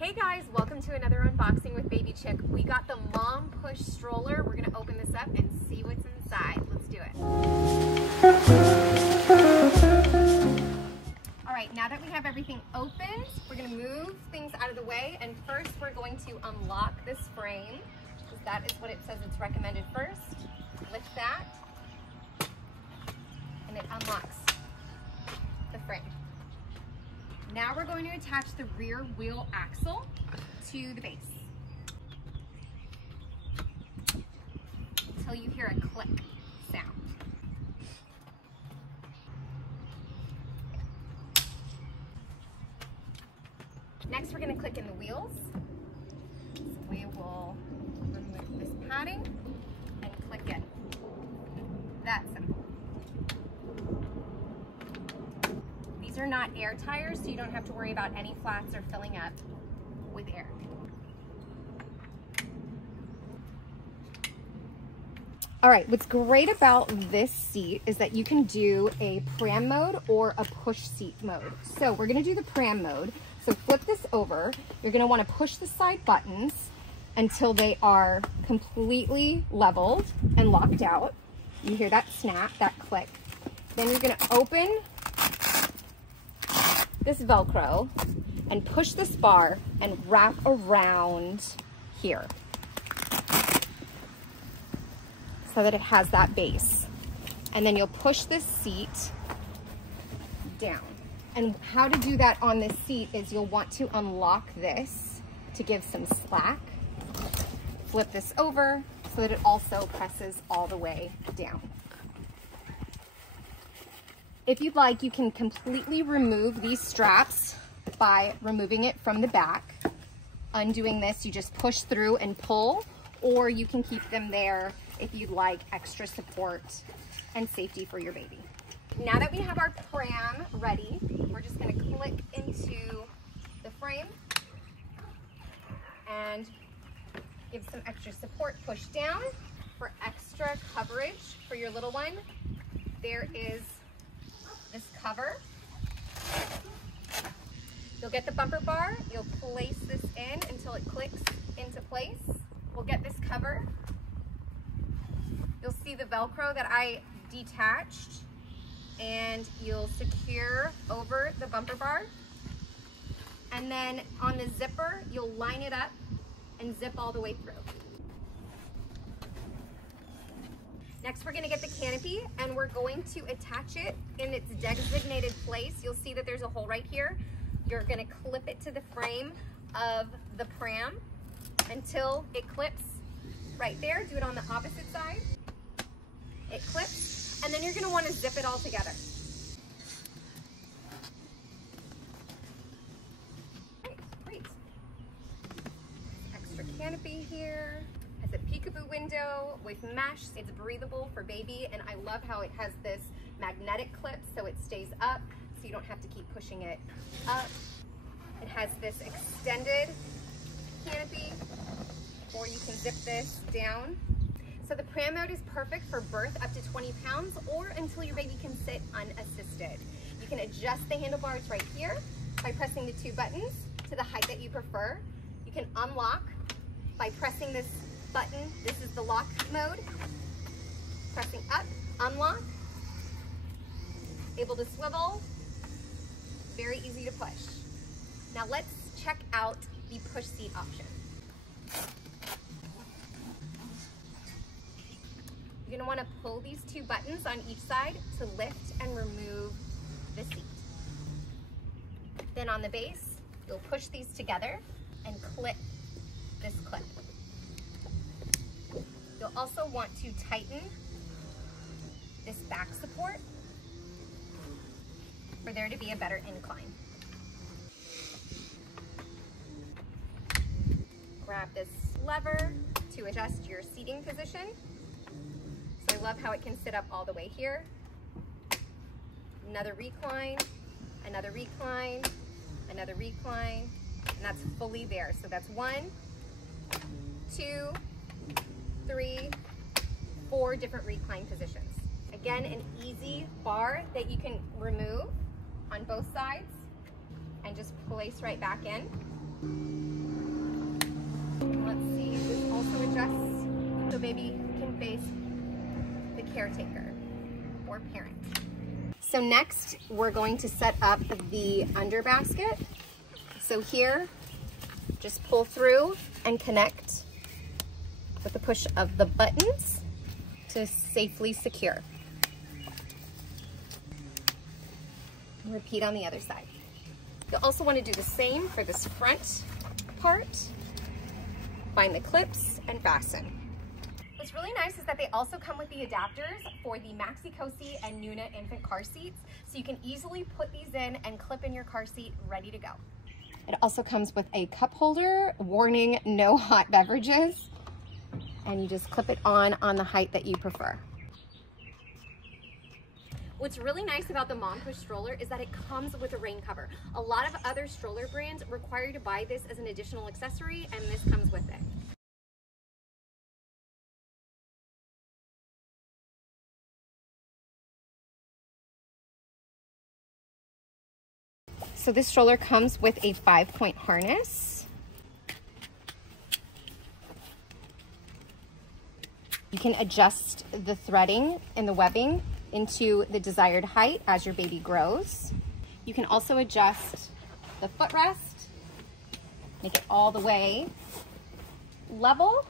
Hey guys, welcome to another unboxing with Baby Chick. We got the Mompush Stroller. We're gonna open this up and see what's inside. Let's do it. All right, now that we have everything opened, we're gonna move things out of the way, and first we're going to unlock this frame, because that is what it says it's recommended first. Lift that, and it unlocks the frame. Now we're going to attach the rear wheel axle to the base until you hear a click sound. Next, we're going to click in the wheels. So we will remove this padding and click it. That's simple. These are not air tires, so you don't have to worry about any flats or filling up with air. All right, what's great about this seat is that you can do a pram mode or a push seat mode. So we're gonna do the pram mode. So flip this over. You're gonna wanna push the side buttons until they are completely leveled and locked out. You hear that snap, that click. Then you're gonna open this Velcro and push this bar and wrap around here so that it has that base. And then you'll push this seat down. And how to do that on this seat is you'll want to unlock this to give some slack. Flip this over so that it also presses all the way down. If you'd like, you can completely remove these straps by removing it from the back. Undoing this, you just push through and pull, or you can keep them there if you'd like extra support and safety for your baby. Now that we have our pram ready, we're just gonna click into the frame and give some extra support. Push down for extra coverage for your little one. There is this cover. You'll get the bumper bar. You'll place this in until it clicks into place. We'll get this cover. You'll see the Velcro that I detached, and you'll secure over the bumper bar. And then on the zipper, you'll line it up and zip all the way through. Next, we're gonna get the canopy, and we're going to attach it in its designated place. You'll see that there's a hole right here. You're gonna clip it to the frame of the pram until it clips right there. Do it on the opposite side. It clips, and then you're gonna wanna zip it all together. Great. Extra canopy here. Has a peekaboo window with mesh. It's breathable for baby, and I love how it has this magnetic clip so it stays up, so you don't have to keep pushing it up. It has this extended canopy, or you can zip this down. So the pram mode is perfect for birth up to 20 pounds or until your baby can sit unassisted. You can adjust the handlebars right here by pressing the two buttons to the height that you prefer. You can unlock by pressing this button. This is the lock mode. Pressing up, unlock. Able to swivel. Very easy to push. Now let's check out the push seat option. You're gonna wanna pull these two buttons on each side to lift and remove the seat. Then on the base, you'll push these together and clip this clip. You'll also want to tighten this back support for there to be a better incline. Grab this lever to adjust your seating position. So I love how it can sit up all the way here. Another recline, another recline, another recline, and that's fully there. So that's 1, 2, 3, 4 different recline positions. Again, an easy bar that you can remove on both sides and just place right back in. so baby can face the caretaker or parent. So next, we're going to set up the under basket. So here, just pull through and connect with the push of the buttons to safely secure. Repeat on the other side. You'll also want to do the same for this front part. Find the clips and fasten. What's really nice is that they also come with the adapters for the Maxi-Cosi and Nuna infant car seats, so you can easily put these in and clip in your car seat ready to go. It also comes with a cup holder, warning, no hot beverages, and you just clip it on the height that you prefer. What's really nice about the Mompush stroller is that it comes with a rain cover. A lot of other stroller brands require you to buy this as an additional accessory, and this comes with it. So this stroller comes with a 5-point harness. You can adjust the threading and the webbing into the desired height as your baby grows. You can also adjust the footrest, make it all the way level,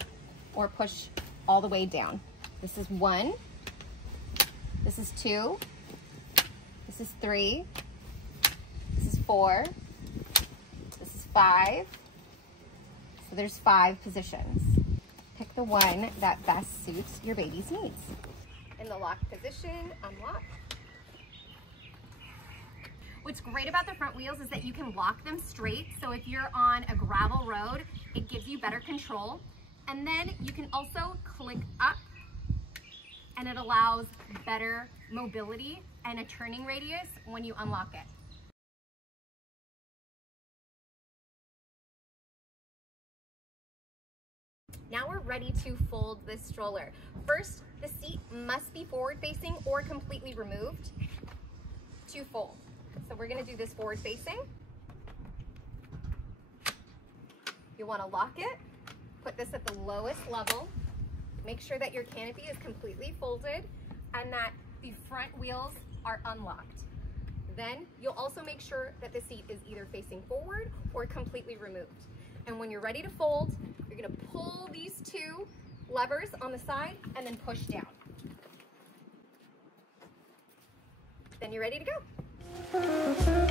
or push all the way down. This is 1, this is 2, this is 3, this is 4, this is 5. So there's 5 positions. Pick the one that best suits your baby's needs. In the lock position, unlock. What's great about the front wheels is that you can lock them straight. So if you're on a gravel road, it gives you better control. And then you can also click up, and it allows better mobility and a turning radius when you unlock it. Now we're ready to fold this stroller. First, the seat must be forward facing or completely removed to fold. So we're gonna do this forward facing. You wanna lock it, put this at the lowest level, make sure that your canopy is completely folded and that the front wheels are unlocked. Then you'll also make sure that the seat is either facing forward or completely removed. And when you're ready to fold, you're gonna pull these 2 levers on the side and then push down. Then you're ready to go.